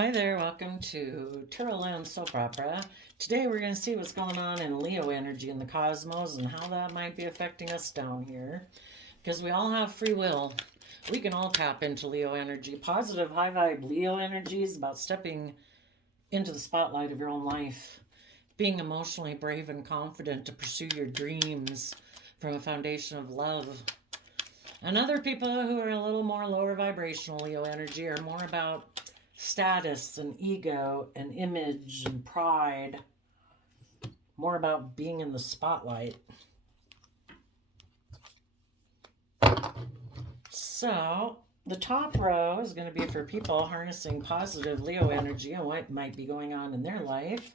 Hi there, welcome to Turtleland Soap Opera. Today we're going to see what's going on in Leo energy in the cosmos and how that might be affecting us down here. Because we all have free will. We can all tap into Leo energy. Positive, high vibe Leo energy is about stepping into the spotlight of your own life. Being emotionally brave and confident to pursue your dreams from a foundation of love. And other people who are a little more lower vibrational Leo energy are more about status and ego and image and pride, more about being in the spotlight. So the top row is going to be for people harnessing positive Leo energy and what might be going on in their life,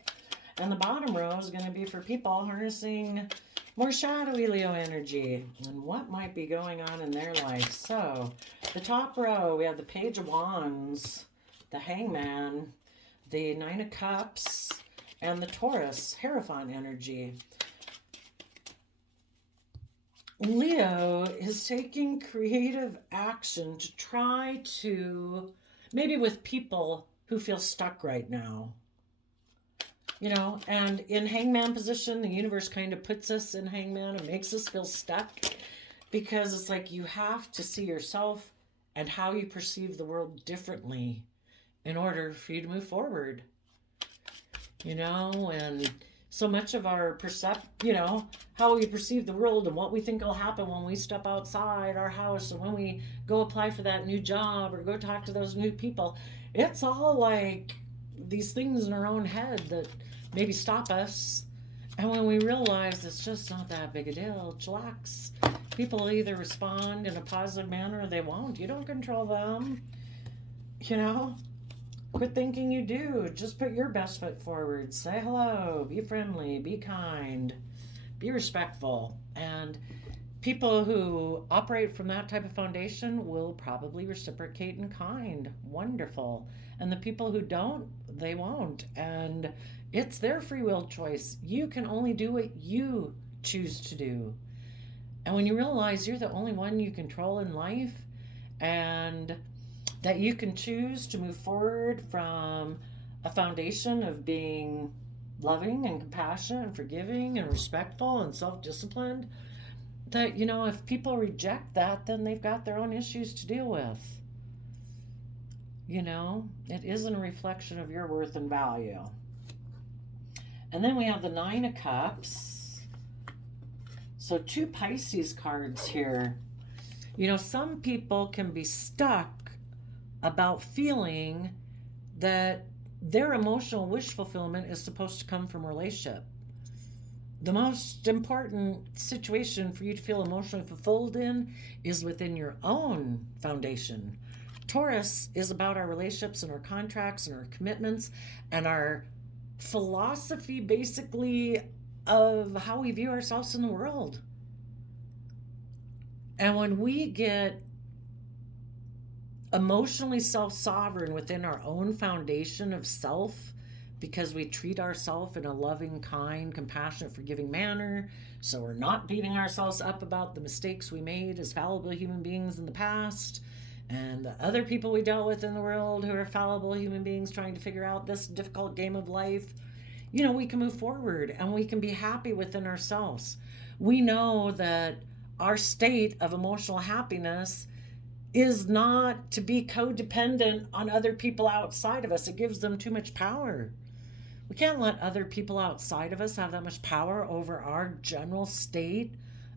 and the bottom row is going to be for people harnessing more shadowy Leo energy and what might be going on in their life. So the top row, we have the Page of Wands, the Hangman, the Nine of Cups, and the Taurus, Hierophant energy. Leo is taking creative action to try to, maybe with people who feel stuck right now. You know, and in Hangman position, the universe kind of puts us in Hangman and makes us feel stuck because it's like you have to see yourself and how you perceive the world differently in order for you to move forward. You know, and so much of our how we perceive the world and what we think will happen when we step outside our house and when we go apply for that new job or go talk to those new people, it's all like these things in our own head that maybe stop us. And when we realize it's just not that big a deal, chillax. People either respond in a positive manner or they won't. You don't control them. You know? Quit thinking you do. Just put your best foot forward. Say hello. Be friendly. Be kind. Be respectful. And people who operate from that type of foundation will probably reciprocate in kind. Wonderful. And the people who don't, they won't. And it's their free will choice. You can only do what you choose to do. And when you realize you're the only one you control in life, and that you can choose to move forward from a foundation of being loving and compassionate and forgiving and respectful and self-disciplined, that, you know, if people reject that, then they've got their own issues to deal with. You know, it isn't a reflection of your worth and value. And then we have the Nine of Cups. So 2 Pisces cards here. You know, some people can be stuck about feeling that their emotional wish fulfillment is supposed to come from a relationship. The most important situation for you to feel emotionally fulfilled in is within your own foundation. Taurus is about our relationships and our contracts and our commitments and our philosophy, basically, of how we view ourselves in the world. And when we get emotionally self-sovereign within our own foundation of self, because we treat ourselves in a loving, kind, compassionate, forgiving manner, so we're not beating ourselves up about the mistakes we made as fallible human beings in the past, and the other people we dealt with in the world who are fallible human beings trying to figure out this difficult game of life, you know, we can move forward and we can be happy within ourselves. We know that our state of emotional happiness is not to be codependent on other people outside of us. It gives them too much power. We can't let other people outside of us have that much power over our general state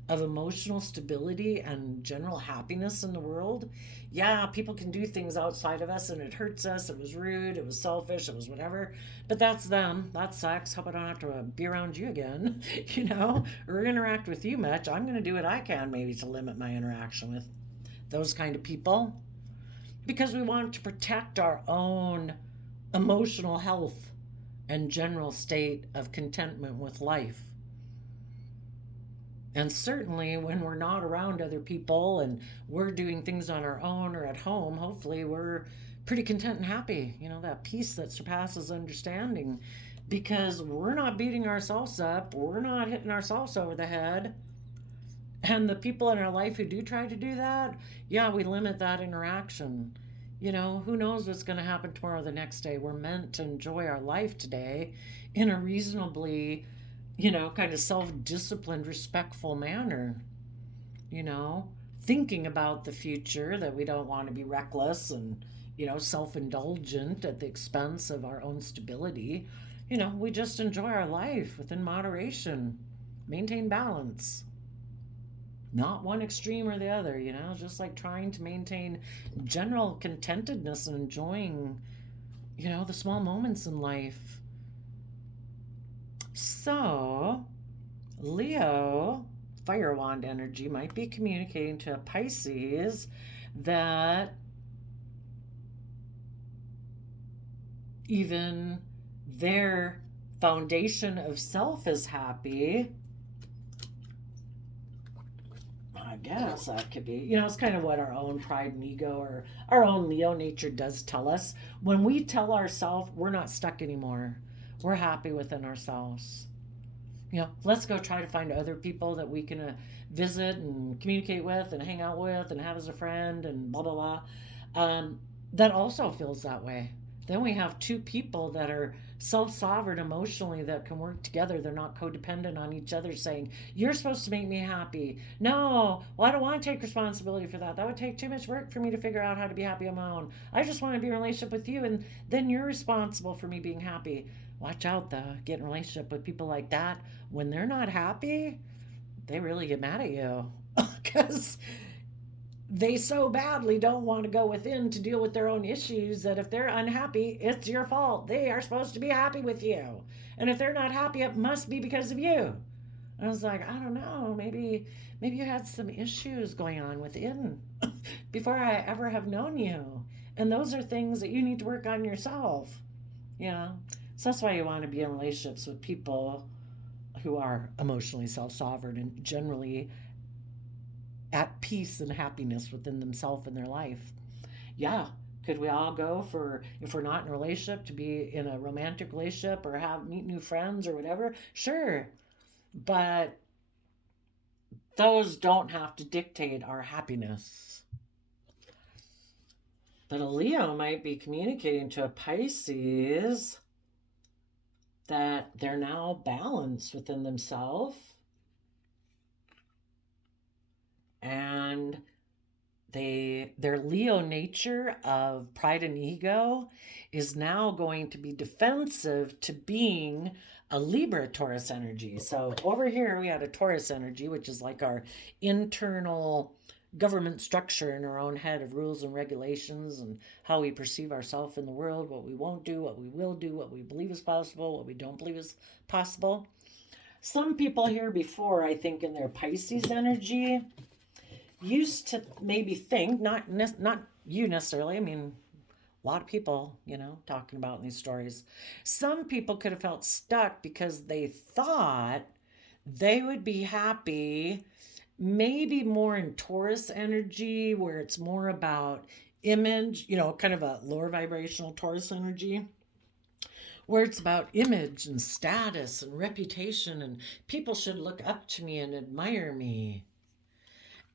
of emotional stability and general happiness in the world. Yeah, people can do things outside of us and it hurts us. It was rude, it was selfish, it was whatever. But that's them. That sucks. Hope I don't have to be around you again, you know, or interact with you much. I'm going to do what I can maybe to limit my interaction with those kind of people, because we want to protect our own emotional health and general state of contentment with life. And certainly when we're not around other people and we're doing things on our own or at home, hopefully we're pretty content and happy, you know, that peace that surpasses understanding, because we're not beating ourselves up, we're not hitting ourselves over the head. And the people in our life who do try to do that, yeah, we limit that interaction. You know, who knows what's going to happen tomorrow or the next day? We're meant to enjoy our life today in a reasonably, kind of self disciplined, respectful manner, you know, thinking about the future, that we don't want to be reckless and, self indulgent at the expense of our own stability. We just enjoy our life within moderation, maintain balance, not one extreme or the other, just like trying to maintain general contentedness and enjoying, the small moments in life. So, Leo, fire wand energy, might be communicating to a Pisces that even their foundation of self is happy. I guess that could be, it's kind of what our own pride and ego or our own Leo nature does tell us. When we tell ourselves we're not stuck anymore, we're happy within ourselves. Let's go try to find other people that we can visit and communicate with and hang out with and have as a friend and blah, blah, blah. That also feels that way. Then we have two people that are self sovereign emotionally that can work together. They're not codependent on each other saying, you're supposed to make me happy. No, well, I don't want to take responsibility for that. That would take too much work for me to figure out how to be happy on my own. I just want to be in a relationship with you, and then you're responsible for me being happy. Watch out, though. Get in a relationship with people like that. When they're not happy, they really get mad at you because they so badly don't want to go within to deal with their own issues that if they're unhappy, it's your fault. They are supposed to be happy with you. And if they're not happy, it must be because of you. I was like, I don't know, maybe you had some issues going on within before I ever have known you. And those are things that you need to work on yourself. Yeah. So that's why you want to be in relationships with people who are emotionally self sovereign and generally at peace and happiness within themselves and their life. Yeah. Could we all go for, if we're not in a relationship, to be in a romantic relationship or meet new friends or whatever? Sure. But those don't have to dictate our happiness. But a Leo might be communicating to a Pisces that they're now balanced within themselves and their Leo nature of pride and ego is now going to be defensive to being a Libra Taurus energy. So over here we had a Taurus energy, which is like our internal government structure in our own head of rules and regulations and how we perceive ourselves in the world, what we won't do, what we will do, what we believe is possible, what we don't believe is possible. Some people here before, I think, in their Pisces energy used to maybe think, not you necessarily, I mean, a lot of people, talking about in these stories. Some people could have felt stuck because they thought they would be happy, maybe more in Taurus energy, where it's more about image, kind of a lower vibrational Taurus energy, where it's about image and status and reputation, and people should look up to me and admire me.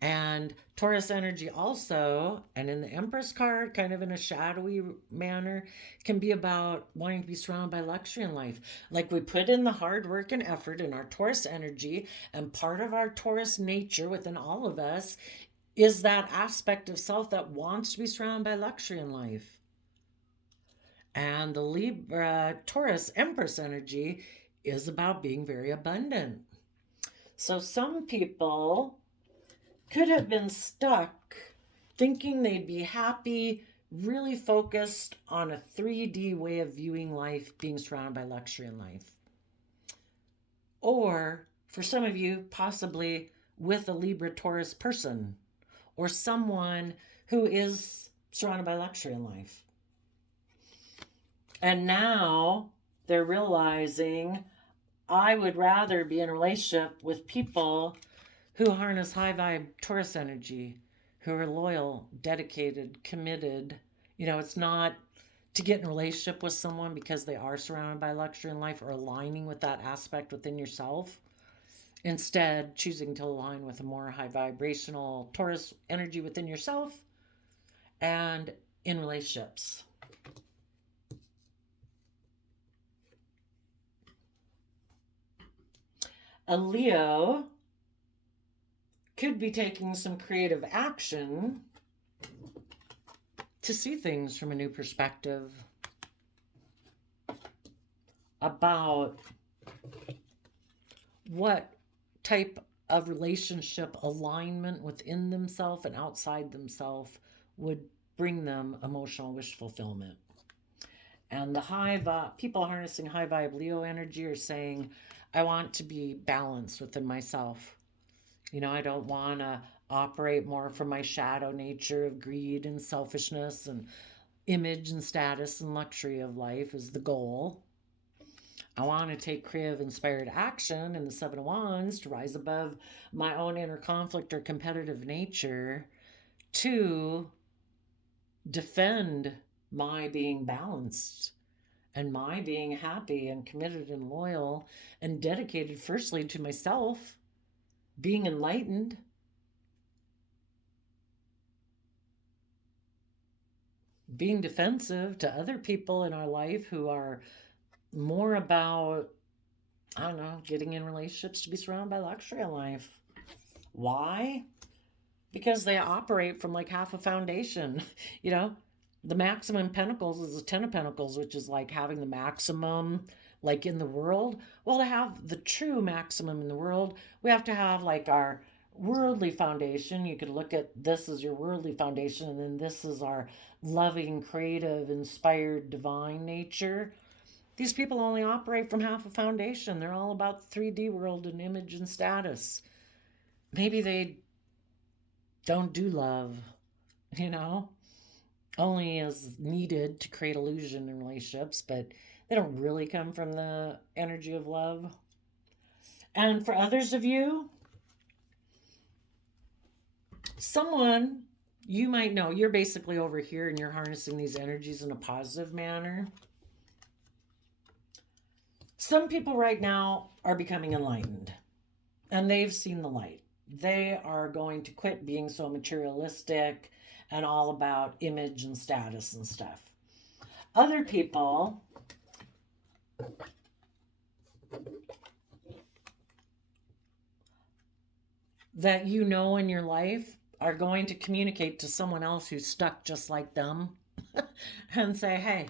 And Taurus energy also, and in the Empress card, kind of in a shadowy manner, can be about wanting to be surrounded by luxury in life. Like we put in the hard work and effort in our Taurus energy, and part of our Taurus nature within all of us is that aspect of self that wants to be surrounded by luxury in life. And the Libra Taurus Empress energy is about being very abundant. So some people could have been stuck thinking they'd be happy, really focused on a 3D way of viewing life, being surrounded by luxury in life. Or for some of you, possibly with a Libra Taurus person or someone who is surrounded by luxury in life. And now they're realizing, I would rather be in a relationship with people who harness high vibe Taurus energy, who are loyal, dedicated, committed. It's not to get in a relationship with someone because they are surrounded by luxury in life or aligning with that aspect within yourself. Instead, choosing to align with a more high vibrational Taurus energy within yourself and in relationships. A Leo could be taking some creative action to see things from a new perspective about what type of relationship alignment within themselves and outside themselves would bring them emotional wish fulfillment. And the people harnessing high vibe Leo energy are saying, I want to be balanced within myself. I don't want to operate more from my shadow nature of greed and selfishness and image and status and luxury of life is the goal. I want to take creative, inspired action in the Seven of Wands to rise above my own inner conflict or competitive nature to defend my being balanced and my being happy and committed and loyal and dedicated firstly to myself, being enlightened. Being defensive to other people in our life who are more about, I don't know, getting in relationships to be surrounded by luxury in life. Why? Because they operate from like half a foundation. The maximum pentacles is the 10 of pentacles, which is like having the maximum like in the world. Well, to have the true maximum in the world, we have to have like our worldly foundation. You could look at this as your worldly foundation, and then this is our loving, creative, inspired, divine nature. These people only operate from half a foundation. They're all about 3D world and image and status. Maybe they don't do love, only as needed to create illusion in relationships, but they don't really come from the energy of love. And for others of you, someone you might know, you're basically over here and you're harnessing these energies in a positive manner. Some people right now are becoming enlightened and they've seen the light. They are going to quit being so materialistic and all about image and status and stuff. Other people that in your life are going to communicate to someone else who's stuck just like them and say, hey,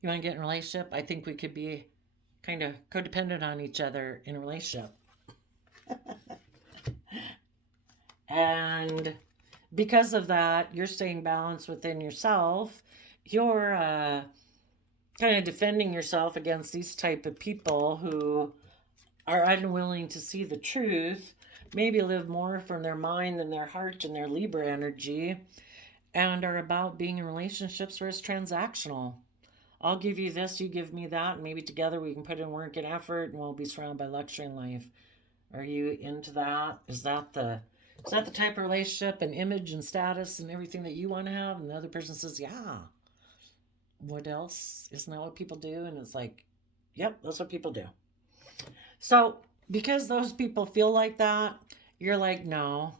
you want to get in a relationship? I think we could be kind of codependent on each other in a relationship. And because of that, you're staying balanced within yourself. You're kind of defending yourself against these type of people who are unwilling to see the truth, maybe live more from their mind than their heart and their Libra energy, and are about being in relationships where it's transactional. I'll give you this, you give me that, and maybe together we can put in work and effort and we'll be surrounded by luxury in life. Are you into that? Is that the type of relationship and image and status and everything that you want to have? And the other person says, yeah. What else? Isn't that what people do? And it's like, yep, that's what people do. So because those people feel like that, you're like, no,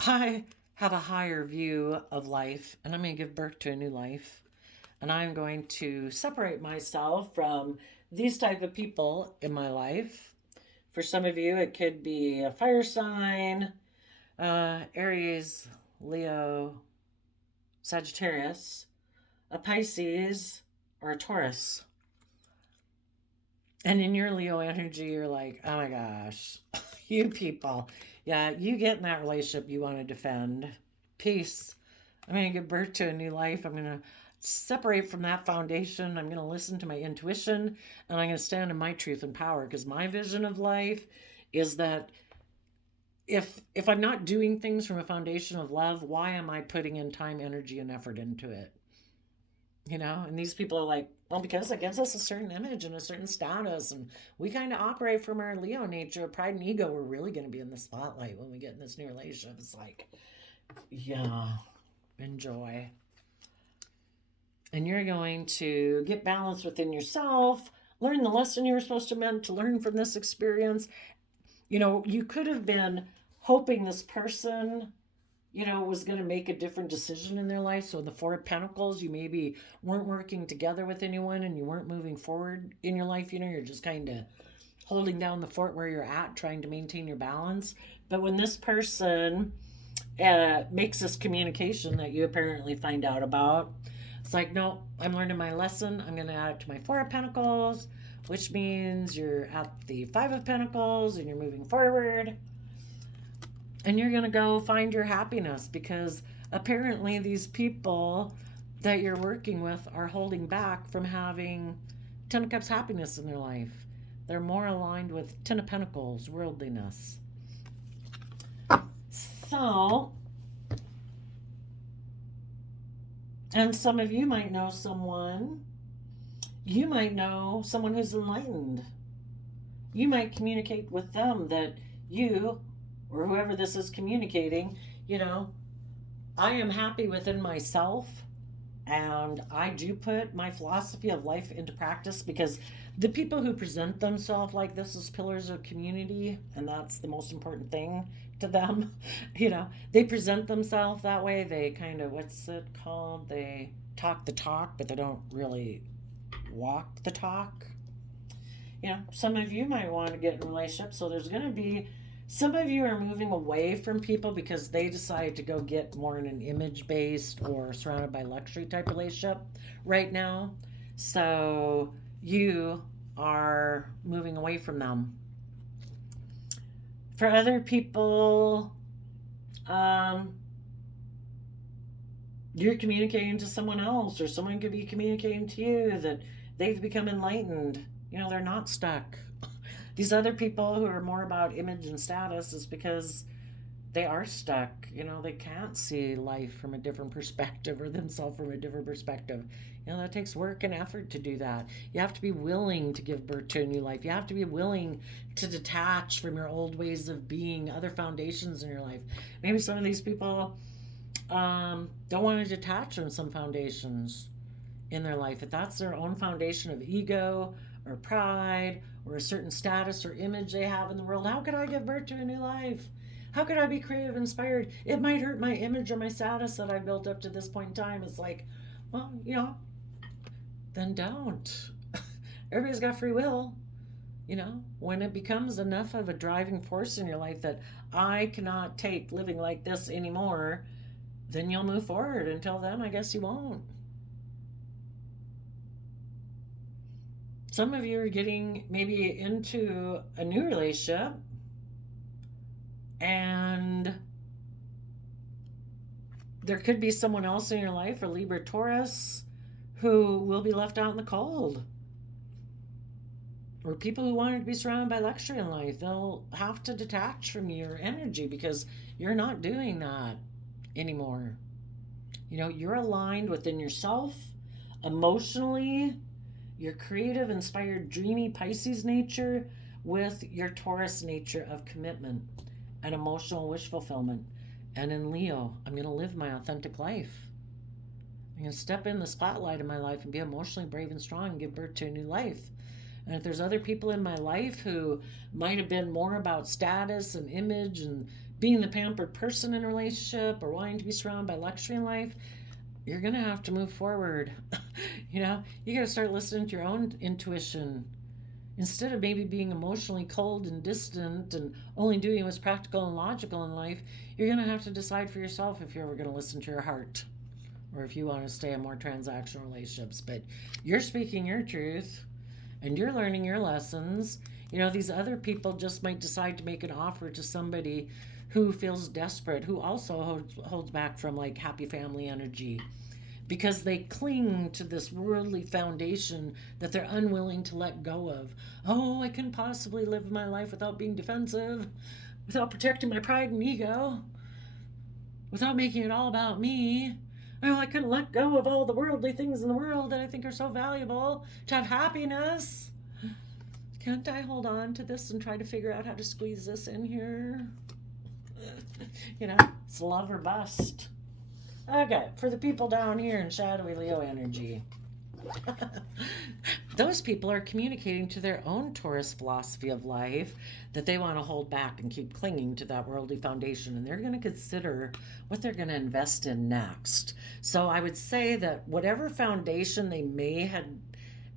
I have a higher view of life and I'm going to give birth to a new life. And I'm going to separate myself from these type of people in my life. For some of you, it could be a fire sign, Aries, Leo, Sagittarius, a Pisces, or a Taurus. And in your Leo energy, you're like, oh my gosh, you people. Yeah, you get in that relationship you want to defend. Peace. I'm going to give birth to a new life. I'm going to separate from that foundation. I'm going to listen to my intuition, and I'm going to stand in my truth and power, because my vision of life is that if I'm not doing things from a foundation of love, why am I putting in time, energy, and effort into it? And these people are like, well, because it gives us a certain image and a certain status, and we kind of operate from our Leo nature, pride and ego. We're really going to be in the spotlight when we get in this new relationship. It's like, yeah, enjoy. And you're going to get balance within yourself, learn the lesson you're supposed to learn from this experience. You could have been hoping this person, was going to make a different decision in their life. So the Four of Pentacles, you maybe weren't working together with anyone and you weren't moving forward in your life. You're just kind of holding down the fort where you're at, trying to maintain your balance. But when this person makes this communication that you apparently find out about, it's like, no, I'm learning my lesson. I'm going to add it to my Four of Pentacles, which means you're at the Five of Pentacles and you're moving forward. And you're going to go find your happiness, because apparently these people that you're working with are holding back from having Ten of Cups happiness in their life. They're more aligned with Ten of Pentacles, worldliness. So, and some of you might know someone. You might know someone who's enlightened. You might communicate with them that you, or whoever this is communicating, I am happy within myself, and I do put my philosophy of life into practice, because the people who present themselves like this as pillars of community, and that's the most important thing to them, they present themselves that way. They kind of, what's it called? They talk the talk, but they don't really walk the talk. Some of you might want to get in a relationship, so there's going to be, some of you are moving away from people because they decide to go get more in an image-based or surrounded by luxury type relationship right now. So you are moving away from them. For other people, you're communicating to someone else, or someone could be communicating to you that they've become enlightened. They're not stuck. These other people who are more about image and status is because they are stuck. They can't see life from a different perspective, or themselves from a different perspective. That takes work and effort to do that. You have to be willing to give birth to a new life. You have to be willing to detach from your old ways of being, other foundations in your life. Maybe some of these people don't want to detach from some foundations in their life. If that's their own foundation of ego or pride or a certain status or image they have in the world, how could I give birth to a new life? How could I be creative, inspired? It might hurt my image or my status that I built up to this point in time. It's like, well, then don't. Everybody's got free will. When it becomes enough of a driving force in your life that I cannot take living like this anymore, then you'll move forward. Until then, I guess you won't. Some of you are getting maybe into a new relationship, and there could be someone else in your life, a Libra, Taurus, who will be left out in the cold. Or people who wanted to be surrounded by luxury in life, they'll have to detach from your energy because you're not doing that anymore. You're aligned within yourself, emotionally, your creative, inspired, dreamy Pisces nature with your Taurus nature of commitment and emotional wish fulfillment. And in Leo, I'm going to live my authentic life. I'm going to step in the spotlight of my life and be emotionally brave and strong and give birth to a new life. And if there's other people in my life who might have been more about status and image and being the pampered person in a relationship or wanting to be surrounded by luxury in life, you're going to have to move forward. You got to start listening to your own intuition. Instead of maybe being emotionally cold and distant and only doing what's practical and logical in life, you're going to have to decide for yourself if you're ever going to listen to your heart, or if you want to stay in more transactional relationships. But you're speaking your truth and you're learning your lessons. These other people just might decide to make an offer to somebody who feels desperate, who also holds back from like happy family energy, because they cling to this worldly foundation that they're unwilling to let go of. Oh, I couldn't possibly live my life without being defensive, without protecting my pride and ego, without making it all about me. Oh, I couldn't let go of all the worldly things in the world that I think are so valuable to have happiness. Can't I hold on to this and try to figure out how to squeeze this in here? It's love or bust. Okay, for the people down here in shadowy Leo energy, Those people are communicating to their own Taurus philosophy of life that they want to hold back and keep clinging to that worldly foundation. And they're going to consider what they're going to invest in next. So I would say that whatever foundation they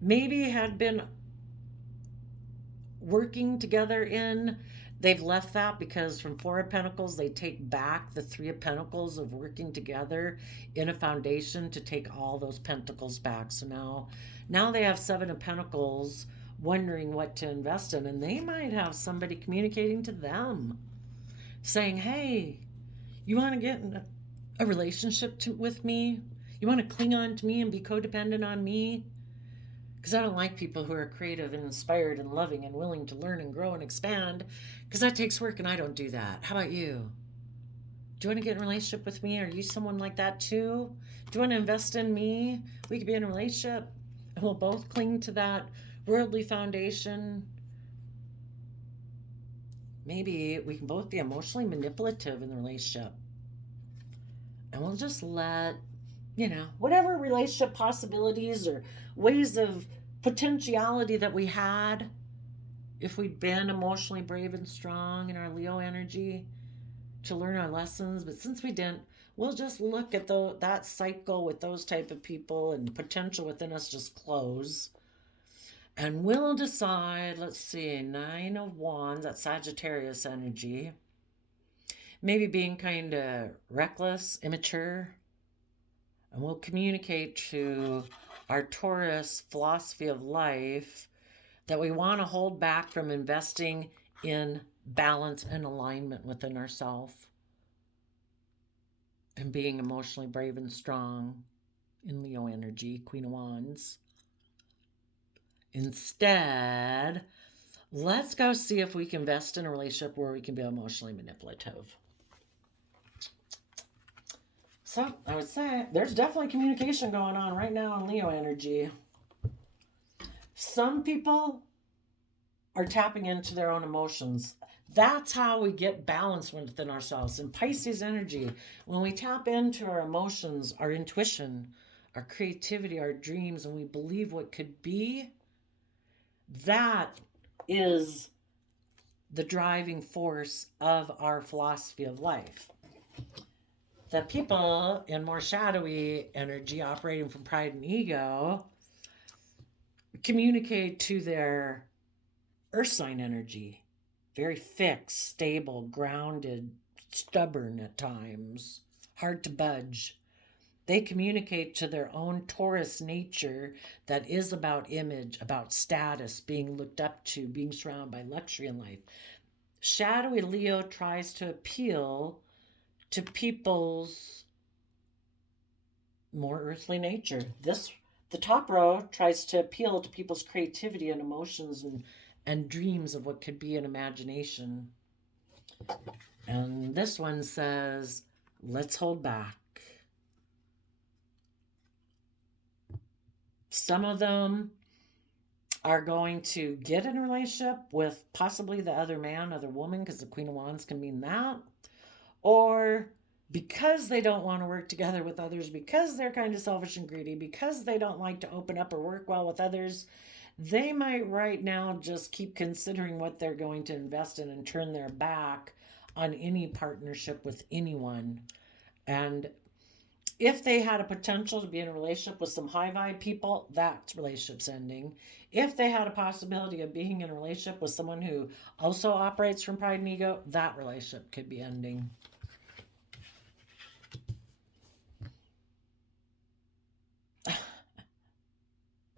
maybe had been working together in, they've left that because from Four of Pentacles, they take back the Three of Pentacles of working together in a foundation to take all those pentacles back. So now they have Seven of Pentacles wondering what to invest in, and they might have somebody communicating to them saying, hey, you want to get in a relationship with me? You want to cling on to me and be codependent on me? Because I don't like people who are creative and inspired and loving and willing to learn and grow and expand, because that takes work and I don't do that. How about you? Do you want to get in a relationship with me? Are you someone like that too? Do you want to invest in me? We could be in a relationship and we'll both cling to that worldly foundation. Maybe we can both be emotionally manipulative in the relationship. And we'll just let, whatever relationship possibilities or ways of potentiality that we had, if we'd been emotionally brave and strong in our Leo energy to learn our lessons. But since we didn't, we'll just look at that cycle with those type of people and potential within us just close. And we'll decide, let's see, Nine of Wands, that Sagittarius energy. Maybe being kind of reckless, immature. And we'll communicate to our Taurus philosophy of life that we want to hold back from investing in balance and alignment within ourselves and being emotionally brave and strong in Leo energy, Queen of Wands. Instead, let's go see if we can invest in a relationship where we can be emotionally manipulative. So I would say there's definitely communication going on right now in Leo energy. Some people are tapping into their own emotions. That's how we get balance within ourselves. In Pisces energy, when we tap into our emotions, our intuition, our creativity, our dreams, and we believe what could be, that is the driving force of our philosophy of life. The people in more shadowy energy, operating from pride and ego, communicate to their earth sign energy. Very fixed, stable, grounded, stubborn at times, hard to budge. They communicate to their own Taurus nature that is about image, about status, being looked up to, being surrounded by luxury in life. Shadowy Leo tries to appeal to people's more earthly nature. The top row tries to appeal to people's creativity and emotions and dreams of what could be an imagination. And this one says, let's hold back. Some of them are going to get in a relationship with possibly the other man, other woman, because the Queen of Wands can mean that. Or because they don't want to work together with others, because they're kind of selfish and greedy, because they don't like to open up or work well with others, they might right now just keep considering what they're going to invest in and turn their back on any partnership with anyone. And if they had a potential to be in a relationship with some high vibe people, that relationship's ending. If they had a possibility of being in a relationship with someone who also operates from pride and ego, that relationship could be ending.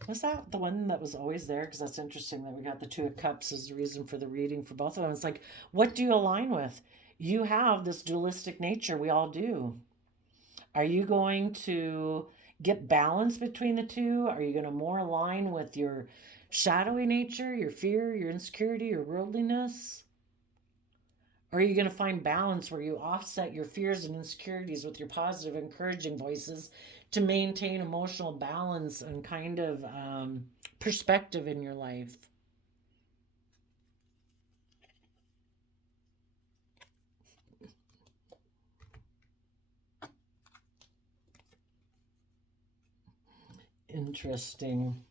Was that the one that was always there? Because that's interesting that we got the Two of Cups as the reason for the reading for both of them. It's like, what do you align with? You have this dualistic nature. We all do. Are you going to get balance between the two? Are you going to more align with your shadowy nature, your fear, your insecurity, your worldliness? Or are you going to find balance where you offset your fears and insecurities with your positive, encouraging voices to maintain emotional balance and kind of perspective in your life? Interesting.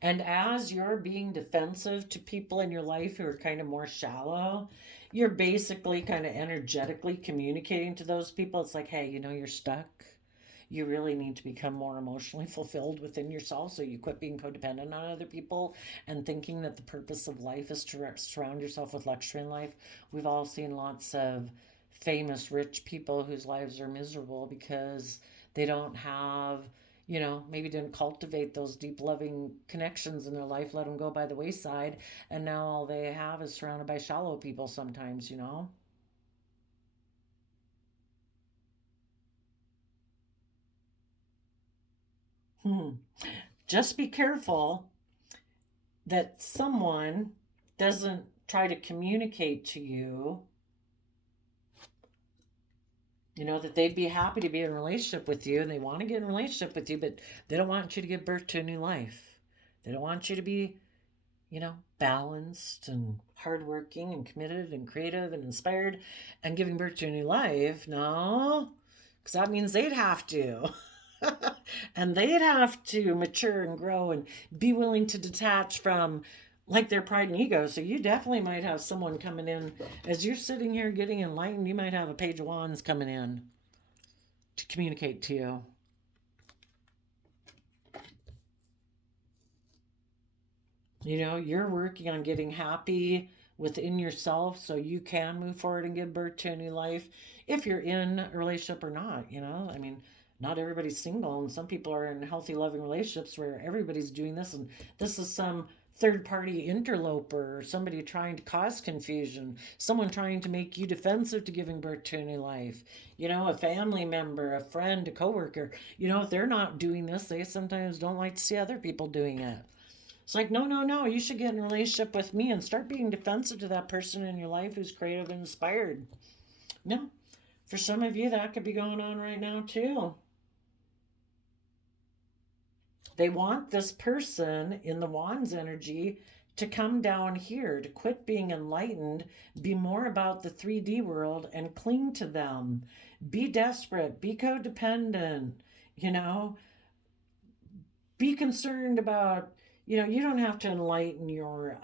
And as you're being defensive to people in your life who are kind of more shallow, you're basically kind of energetically communicating to those people. It's like, hey, you're stuck. You really need to become more emotionally fulfilled within yourself so you quit being codependent on other people and thinking that the purpose of life is to surround yourself with luxury in life. We've all seen lots of famous rich people whose lives are miserable because they don't have, maybe didn't cultivate those deep loving connections in their life, let them go by the wayside, and now all they have is surrounded by shallow people sometimes. Hmm. Just be careful that someone doesn't try to communicate to you, that they'd be happy to be in a relationship with you and they want to get in a relationship with you, but they don't want you to give birth to a new life. They don't want you to be, balanced and hardworking and committed and creative and inspired and giving birth to a new life. No, because that means they'd have to. And they'd have to mature and grow and be willing to detach from like their pride and ego. So you definitely might have someone coming in as you're sitting here getting enlightened. You might have a page of wands coming in to communicate to you. You're working on getting happy within yourself so you can move forward and give birth to a new life if you're in a relationship or not. I mean, not everybody's single, and some people are in healthy, loving relationships where everybody's doing this, and this is some third party interloper or somebody trying to cause confusion, someone trying to make you defensive to giving birth to a new life. A family member, a friend, a coworker. If they're not doing this, they sometimes don't like to see other people doing it. It's like, no, no, no, you should get in a relationship with me and start being defensive to that person in your life who's creative and inspired. No, for some of you, that could be going on right now, too. They want this person in the Wands energy to come down here, to quit being enlightened, be more about the 3D world and cling to them. Be desperate, be codependent, you know, be concerned about, you don't have to enlighten your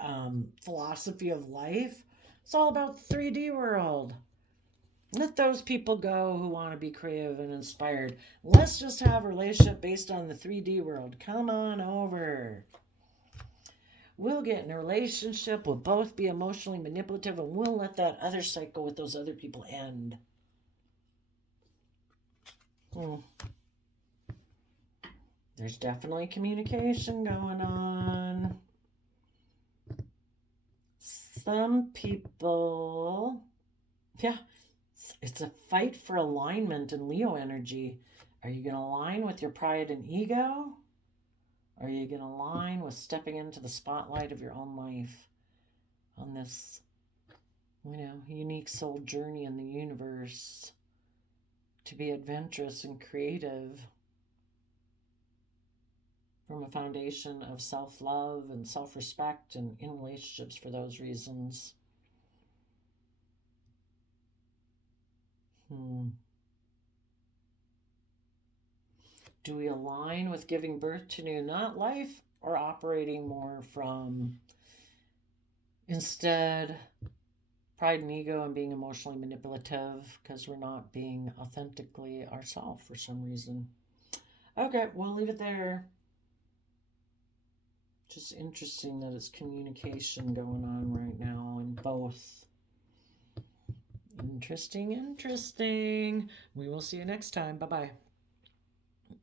philosophy of life. It's all about the 3D world. Let those people go who want to be creative and inspired. Let's just have a relationship based on the 3D world. Come on over. We'll get in a relationship. We'll both be emotionally manipulative, and we'll let that other cycle with those other people end. There's definitely communication going on. Some people, yeah, it's a fight for alignment in Leo energy. Are you going to align with your pride and ego? Are you going to align with stepping into the spotlight of your own life on this, unique soul journey in the universe to be adventurous and creative from a foundation of self-love and self-respect and in relationships for those reasons? Do we align with giving birth to new not life, or operating more from instead pride and ego and being emotionally manipulative because we're not being authentically ourselves for some reason? Okay, we'll leave it there. Just interesting that it's communication going on right now in both. Interesting. We will see you next time. Bye-bye.